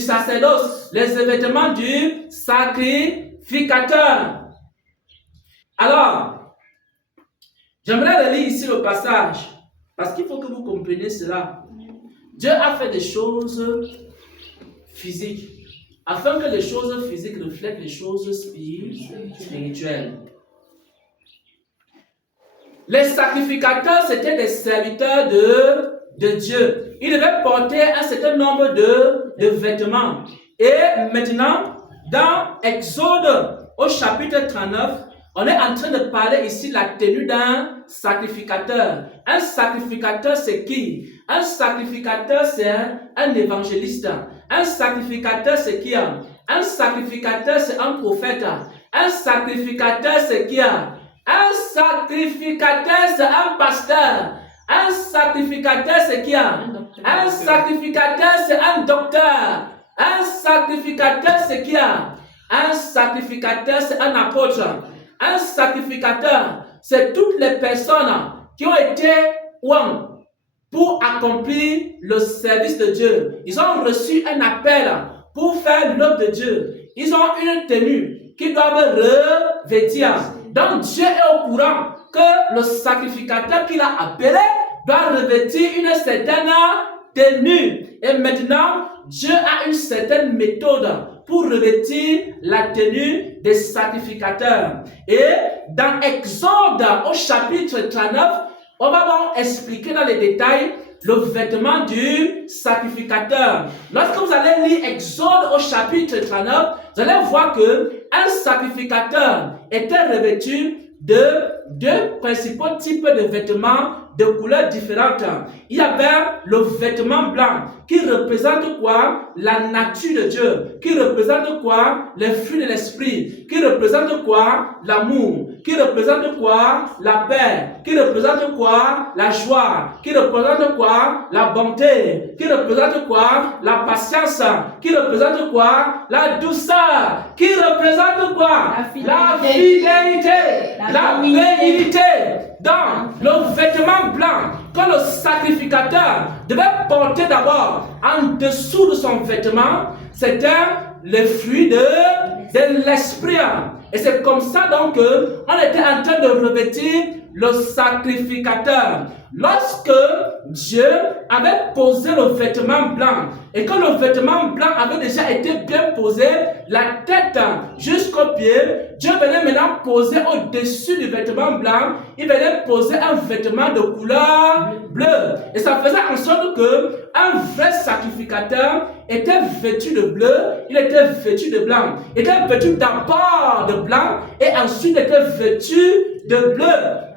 sacerdoce, les vêtements du sacrificateur. Alors, j'aimerais relire ici le passage, parce qu'il faut que vous compreniez cela. Dieu a fait des choses physiques, afin que les choses physiques reflètent les choses spirituelles. Les sacrificateurs, c'était des serviteurs de Dieu. Ils devaient porter un certain nombre de vêtements. Et maintenant, dans Exode, au chapitre 39, on est en train de parler ici de la tenue d'un sacrificateur. Un sacrificateur, c'est qui? Un sacrificateur, c'est un évangéliste. Un sacrificateur, c'est qui? Un sacrificateur, c'est un prophète. Un sacrificateur, c'est qui? Un sacrificateur, c'est un pasteur. Un sacrificateur, c'est qui? Un sacrificateur, c'est un docteur. Un sacrificateur, c'est qui? Un sacrificateur, c'est un apôtre. Un sacrificateur, c'est toutes les personnes qui ont été pour accomplir le service de Dieu. Ils ont reçu un appel pour faire l'œuvre de Dieu. Ils ont une tenue qu'ils doivent revêtir. Donc Dieu est au courant que le sacrificateur qu'il a appelé doit revêtir une certaine tenue. Et maintenant, Dieu a une certaine méthode pour revêtir la tenue des sacrificateurs. Et dans Exode, au chapitre 39, on va donc expliquer dans les détails le vêtement du sacrificateur. Lorsque vous allez lire Exode au chapitre 39, vous allez voir qu'un sacrificateur était revêtu de deux principaux types de vêtements de couleurs différentes. Il y avait le vêtement blanc qui représente quoi? La nature de Dieu. Qui représente quoi? Les fruits de l'esprit. Qui représente quoi? L'amour. Qui représente quoi? La paix. Qui représente quoi? La joie. Qui représente quoi? La bonté. Qui représente quoi? La patience. Qui représente quoi? La douceur. Qui représente quoi? La fidélité. La bénignité. Dans le vêtement blanc que le sacrificateur devait porter d'abord en dessous de son vêtement, c'était le fruit de l'esprit. Et c'est comme ça donc qu'on était en train de revêtir le sacrificateur. Lorsque Dieu avait posé le vêtement blanc et que le vêtement blanc avait déjà été bien posé, la tête jusqu'aux pieds, Dieu venait maintenant poser au-dessus du vêtement blanc, il venait poser un vêtement de couleur bleue. Et ça faisait en sorte que un vrai sacrificateur était vêtu de bleu, il était vêtu de blanc. Il était vêtu d'abord de blanc et ensuite était vêtu de bleu.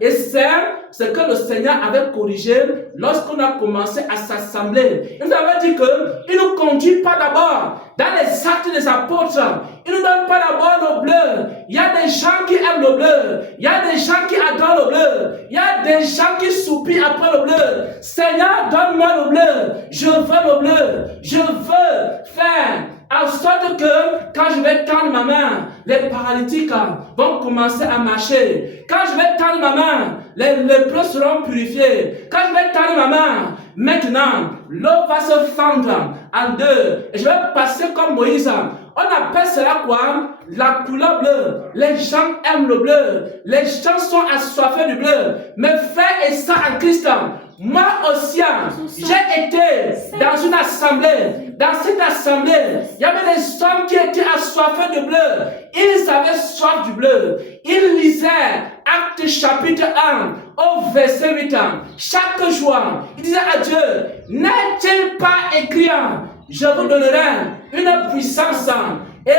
Et c'est ce que le Seigneur avait corrigé lorsqu'on a commencé à s'assembler. Il nous avait dit qu'il ne nous conduit pas d'abord dans les actes des apôtres. Il ne nous donne pas d'abord le bleu. Il y a des gens qui aiment le bleu. Il y a des gens qui adorent le bleu. Il y a des gens qui soupirent après le bleu. Seigneur, donne-moi le bleu. Je veux le bleu. Je veux faire en sorte que quand je vais tendre ma main, les paralytiques vont commencer à marcher. Quand je vais tendre ma main, les lépreux seront purifiés. Quand je vais tendre ma main, maintenant, l'eau va se fendre en deux. Et je vais passer comme Moïse. On appelle cela quoi? La couleur bleue. Les gens aiment le bleu. Les gens sont assoiffés du bleu. Mes frères et sœurs en Christ, moi aussi, j'ai été dans une assemblée. Dans cette assemblée, il y avait des hommes qui étaient assoiffés de bleu. Ils avaient soif du bleu. Ils lisaient Actes chapitre 1 au verset 8. Chaque jour, ils disaient à Dieu, n'est-il pas écrit, je vous donnerai une puissance et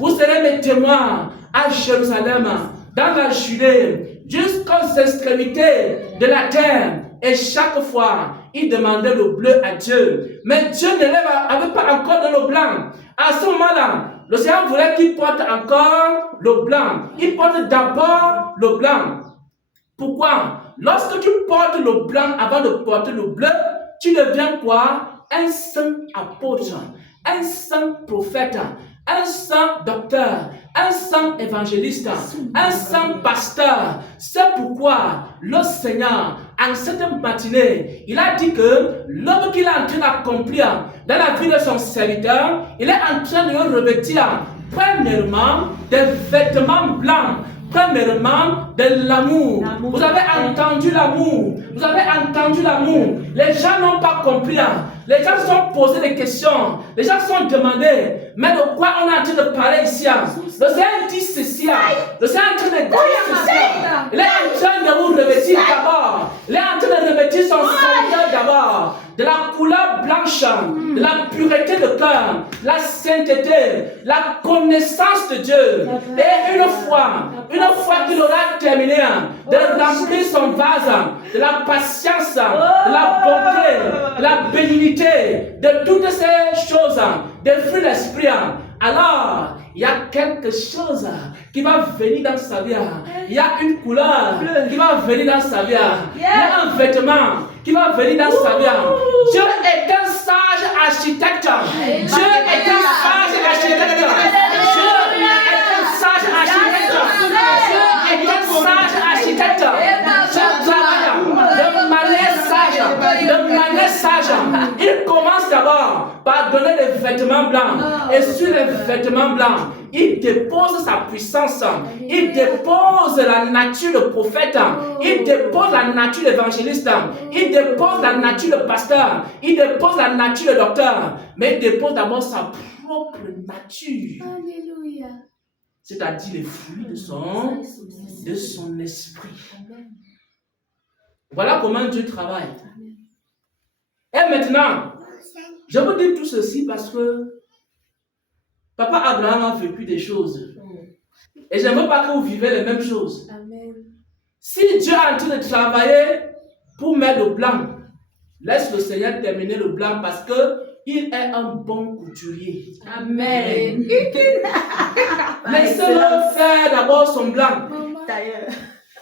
vous serez mes témoins à Jérusalem, dans la Judée, jusqu'aux extrémités de la terre. Et chaque fois, il demandait le bleu à Dieu. Mais Dieu n'avait pas encore de le blanc. À ce moment-là, le Seigneur voulait qu'il porte encore le blanc. Il porte d'abord le blanc. Pourquoi? Lorsque tu portes le blanc avant de porter le bleu, tu deviens quoi? Un saint apôtre, un saint prophète, un saint docteur, un saint évangéliste, un saint pasteur. C'est pourquoi le Seigneur en cette matinée, il a dit que l'homme qu'il est en train d'accomplir dans la vie de son serviteur, il est en train de le revêtir, premièrement, des vêtements blancs. Premièrement, de l'amour. Vous avez entendu l'amour. Vous avez entendu l'amour. Les gens n'ont pas compris. Les gens se sont posés des questions. Les gens se sont demandé, mais de quoi on est en train de parler ici? Le Seigneur dit ceci. Le Seigneur est en train de dire ceci. Il est en train de vous revêtir d'abord. Il est en train de revêtir son serviteur d'abord. De la couleur blanche, de la pureté de cœur, la sainteté, la connaissance de Dieu. Et une fois qu'il aura terminé de remplir son vase, de la patience, de la bonté, de la bénignité, de toutes ces choses, des fruits de l'esprit, alors il y a quelque chose qui va venir dans sa vie. Il y a une couleur qui va venir dans sa vie. Il y a un vêtement qui va venir dans sa vie. Dieu est un sage architecte. Dieu est un sage architecte. Dieu est un sage architecte. Dieu est un sage architecte. Dieu travaille de manière sage. De manière sage. Il commence d'abord par donner des vêtements blancs. Et sur les vêtements blancs, il dépose sa puissance. Il dépose la nature de prophète. Il dépose la nature d'évangéliste. Il dépose la nature de pasteur. Il dépose la nature de docteur. Mais il dépose d'abord sa propre nature. Alléluia. C'est-à-dire les fruits de son esprit. Voilà comment Dieu travaille. Et maintenant, je vous dis tout ceci parce que Papa Abraham a vécu des choses. Et je ne veux pas que vous vivez les mêmes choses. Amen. Si Dieu est en train de travailler pour mettre le blanc, laisse le Seigneur terminer le blanc parce qu'il est un bon couturier. Amen. Laissez-le faire d'abord son blanc.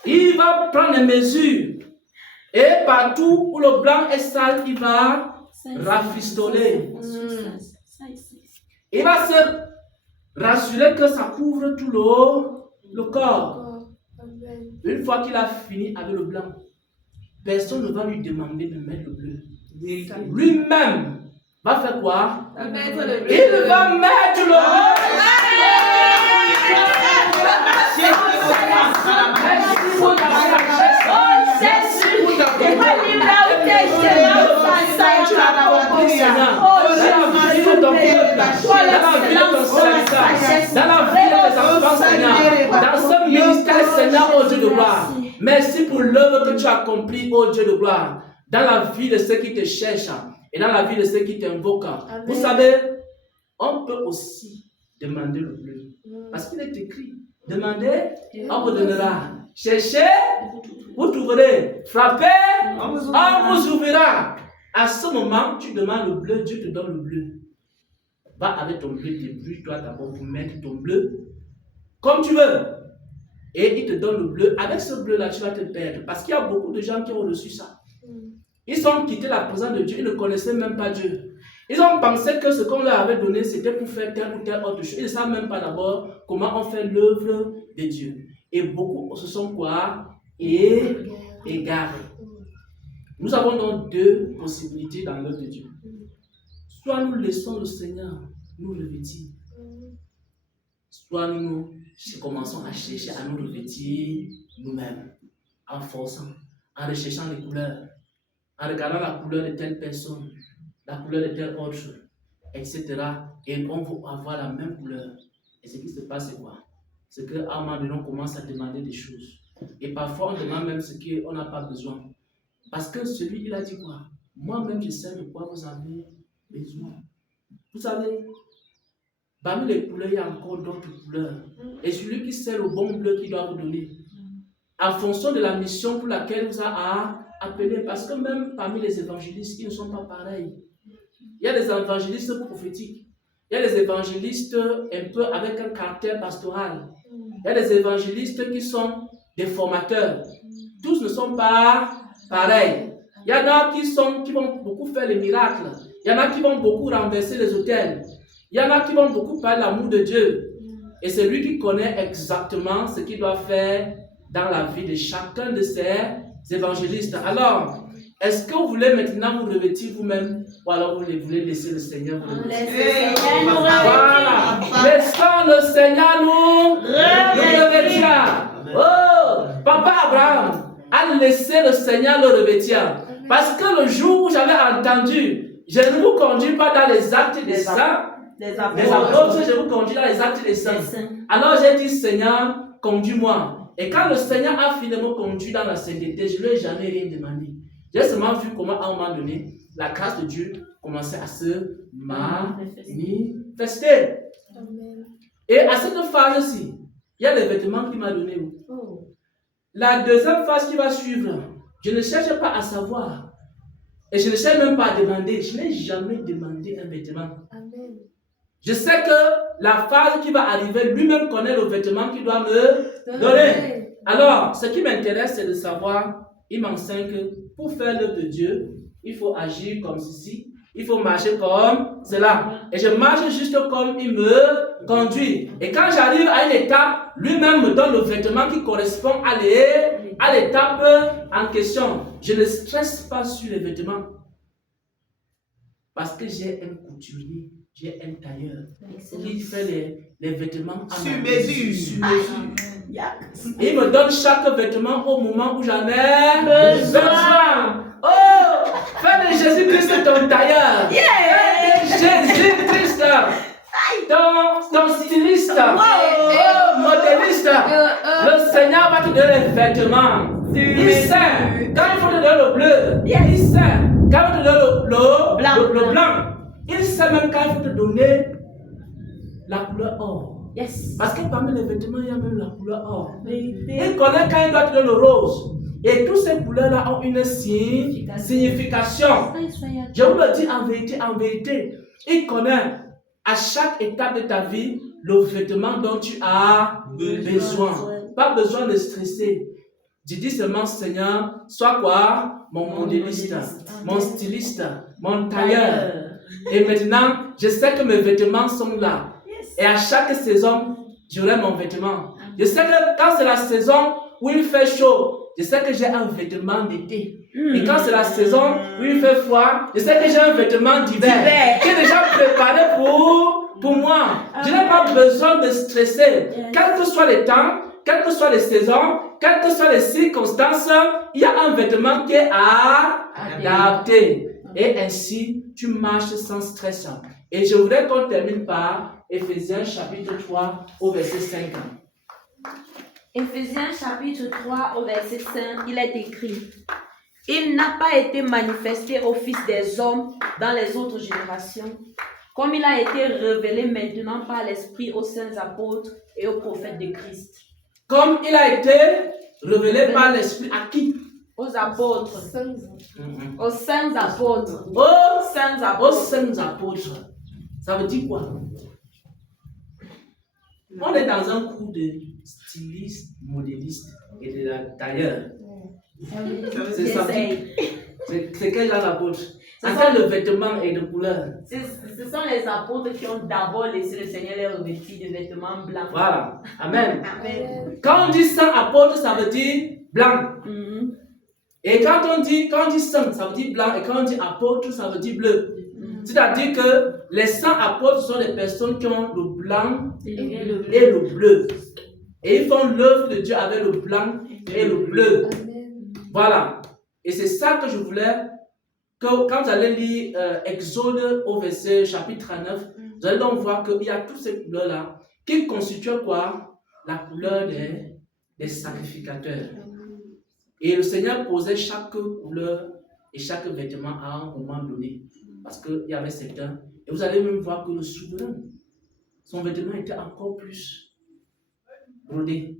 Il va prendre les mesures. Et partout où le blanc est sale, il va rafistoler. Il va se rassurer que ça couvre tout le corps. Une fois qu'il a fini avec le blanc, personne ne va lui demander de mettre le bleu. Lui-même va faire quoi? Il va mettre le bleu. Dans la vie de tes enfants, Seigneur, dans ce ministère, Seigneur, oh Dieu de gloire, merci pour l'œuvre que tu as accomplie, oh Dieu de gloire, dans la vie de ceux qui te cherchent et dans la vie de ceux qui t'invoquent. Vous savez, on peut aussi demander le bleu, parce qu'il est écrit, demandez, on vous donnera, cherchez, vous trouverez, frappez, on vous ouvrira. À ce moment, tu demandes le bleu, Dieu te donne le bleu. Va avec ton bleu, débrouille-toi d'abord pour mettre ton bleu comme tu veux. Et il te donne le bleu. Avec ce bleu-là, tu vas te perdre. Parce qu'il y a beaucoup de gens qui ont reçu ça. Ils ont quitté la présence de Dieu. Ils ne connaissaient même pas Dieu. Ils ont pensé que ce qu'on leur avait donné, c'était pour faire telle ou telle autre chose. Ils ne savent même pas d'abord comment on fait l'œuvre de Dieu. Et beaucoup se sont quoi? Égarés. Nous avons donc deux possibilités dans l'œuvre de Dieu. Soit nous laissons le Seigneur nous revêtir, soit nous commençons à chercher à nous revêtir nous-mêmes, en forçant, en recherchant les couleurs, en regardant la couleur de telle personne, la couleur de telle autre, etc. Et on va avoir la même couleur. Et ce qui se passe, c'est quoi? C'est qu'à un moment donné, on commence à demander des choses. Et parfois, on demande même ce qu'on n'a pas besoin. Parce que celui, il a dit quoi? Moi-même, je sais de quoi vous avez besoin. Vous savez, parmi les couleurs, il y a encore d'autres couleurs. Et celui qui sait le bon bleu qu'il doit vous donner, en fonction de la mission pour laquelle vous a appelé, parce que même parmi les évangélistes, ils ne sont pas pareils. Il y a des évangélistes prophétiques, il y a des évangélistes un peu avec un caractère pastoral, il y a des évangélistes qui sont des formateurs. Tous ne sont pas pareils. Il y en a qui vont beaucoup faire les miracles. Il y en a qui vont beaucoup renverser les autels. Il y en a qui vont beaucoup parler de l'amour de Dieu. Et c'est lui qui connaît exactement ce qu'il doit faire dans la vie de chacun de ses évangélistes. Alors, est-ce que vous voulez maintenant vous revêtir vous-même ou alors vous voulez laisser le Seigneur vous revêtir? Voilà. Laissons le Seigneur nous revêtir. Oh, Papa Abraham a laissé le Seigneur le revêtir. Parce que le jour où j'avais entendu, je ne vous conduis pas dans les actes des saints, des apôtres, je vous conduis dans les actes des saints. Alors j'ai dit, Seigneur, conduis-moi. Et quand le Seigneur a finalement conduit dans la sainteté, je ne lui ai jamais rien demandé. J'ai seulement vu comment, à un moment donné, la grâce de Dieu commençait à se manifester. Et à cette phase-ci, il y a les vêtements qu'il m'a donnés. La deuxième phase qui va suivre, je ne cherche pas à savoir. Et je ne cherche même pas à demander. Je n'ai jamais demandé un vêtement. Amen. Je sais que la phase qui va arriver, lui-même connaît le vêtement qu'il doit me donner. Alors, ce qui m'intéresse, c'est de savoir, il m'enseigne que pour faire l'œuvre de Dieu, il faut agir comme ceci, il faut marcher comme cela. Et je marche juste comme il me conduit. Et quand j'arrive à une étape, lui-même me donne le vêtement qui correspond à l'étape en question. Je ne stresse pas sur les vêtements. Parce que j'ai un couturier, j'ai un tailleur qui fait les vêtements sur mesure. Et il me donne chaque vêtement au moment où j'en ai besoin. Oh, fais de Jésus-Christ ton tailleur. Fais de Jésus-Christ ton styliste. Oh, modéliste. Le Seigneur va te donner les vêtements. Il sait quand il faut te donner le bleu. Il sait quand il faut te donner le blanc. Il sait même quand il faut te donner la couleur or. Yes. Parce que parmi les vêtements, il y a même la couleur or. Il connaît quand il doit te donner le rose. Et toutes ces couleurs-là ont une signification. Je vous le dis en vérité, il connaît à chaque étape de ta vie le vêtement dont tu as besoin. Pas besoin de stresser. Je dis seulement, Seigneur, sois quoi? Mon modéliste, mon styliste, mon tailleur. Et maintenant, je sais que mes vêtements sont là. Et à chaque saison, j'aurai mon vêtement. Je sais que quand c'est la saison où il fait chaud, je sais que j'ai un vêtement d'été. Et quand c'est la saison où il fait froid, je sais que j'ai un vêtement d'hiver qui est déjà préparé pour moi. Je n'ai pas besoin de stresser. Quels que soient les temps, quelles que soient les saisons, quelles que soient les circonstances, il y a un vêtement qui est adapté. Et ainsi, tu marches sans stress. Et je voudrais qu'on termine par Éphésiens chapitre 3 au verset 5. Éphésiens chapitre 3 au verset 5, il est écrit: Il n'a pas été manifesté au Fils des hommes dans les autres générations, comme il a été révélé maintenant par l'Esprit aux saints apôtres et aux prophètes de Christ. Comme il a été révélé par l'Esprit à qui? Aux apôtres. Aux saints apôtres. Aux saints apôtres. Ça veut dire quoi? On est dans un cours de styliste, modéliste et de tailleur. C'est ça. C'est quel genre d'apôtre? En quel le vêtement et de couleur? Ce sont les apôtres qui ont d'abord laissé le Seigneur les revêtir de vêtements blancs. Voilà. Amen. Amen. Quand on dit saint apôtre, ça veut dire blanc. Et quand on dit saint, ça veut dire blanc. Et quand on dit apôtre, ça veut dire bleu. C'est-à-dire que les saints apôtres sont des personnes qui ont le blanc et le bleu. Et ils font l'œuvre de Dieu avec le blanc et le bleu. Voilà. Et c'est ça que je voulais que quand vous allez lire Exode au verset chapitre 39, vous allez donc voir qu'il y a toutes ces couleurs-là qui constituent quoi? La couleur des sacrificateurs. Et le Seigneur posait chaque couleur et chaque vêtement à un moment donné. Parce qu'il y avait certains. Et vous allez même voir que le souverain, son vêtement était encore plus brodé.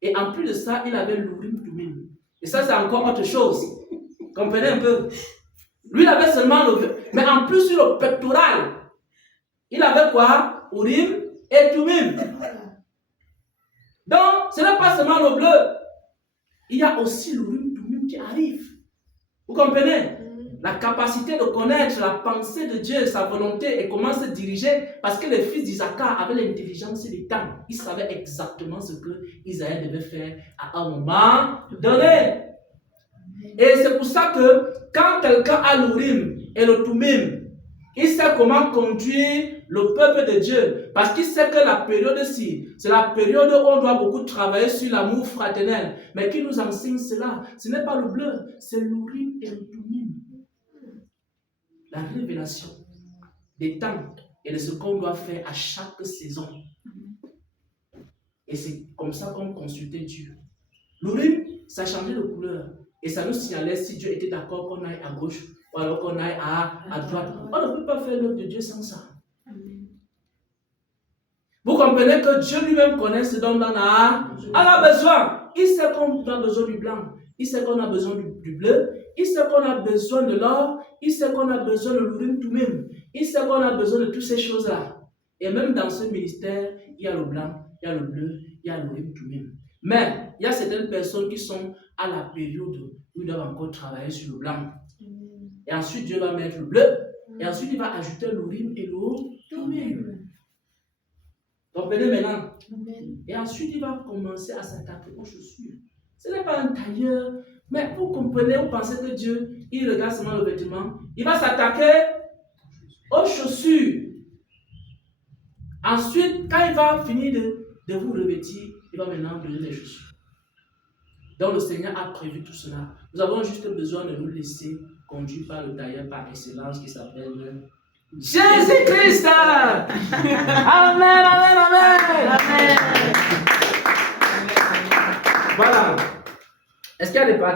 Et en plus de ça, il avait l'urim tumim. Et ça, c'est encore autre chose. Comprenez un peu? Lui, il avait seulement le... Mais en plus, sur le pectoral, il avait quoi? Urim et tumim. Donc, ce n'est pas seulement le bleu. Il y a aussi l'urim tumim qui arrive. Vous comprenez? La capacité de connaître la pensée de Dieu, sa volonté et comment se diriger, parce que les fils d'Isaac avaient l'intelligence du temps. Ils savaient exactement ce que Isaïe devait faire à un moment donné. Et c'est pour ça que quand quelqu'un a l'Urim et le Tumim, il sait comment conduire le peuple de Dieu. Parce qu'il sait que la période-ci, c'est la période où on doit beaucoup travailler sur l'amour fraternel. Mais qui nous enseigne cela? Ce n'est pas le bleu, c'est l'Urim et le Tumim. La révélation des temps et de ce qu'on doit faire à chaque saison. Et c'est comme ça qu'on consultait Dieu. L'Urim, ça changeait de couleur. Et ça nous signalait si Dieu était d'accord qu'on aille à gauche ou alors qu'on aille à droite. On ne peut pas faire l'œuvre de Dieu sans ça. Vous comprenez que Dieu lui-même connaît ce dont on a besoin. Il sait qu'on a besoin du blanc. Il sait qu'on a besoin du bleu. Il sait qu'on a besoin de l'or. Il sait qu'on a besoin de l'Urim tout même. Il sait qu'on a besoin de toutes ces choses-là. Et même dans ce ministère, il y a le blanc, il y a le bleu, il y a l'Urim tout même. Mais il y a certaines personnes qui sont à la période où ils doivent encore travailler sur le blanc. Et ensuite, Dieu va mettre le bleu. Et ensuite, il va ajouter l'Urim et le Tumim. Comprenez maintenant? Et ensuite, il va commencer à s'attaquer aux chaussures. Ce n'est pas un tailleur. Mais vous comprenez, vous pensez que Dieu, il regarde seulement le vêtement. Il va s'attaquer aux chaussures. Ensuite, quand il va finir de vous revêtir, il va maintenant donner les chaussures. Donc le Seigneur a prévu tout cela. Nous avons juste besoin de nous laisser conduire par le tailleur par excellence qui s'appelle Jésus-Christ. Amen, amen, amen. Amen. Voilà. Est-ce qu'il y a des partages?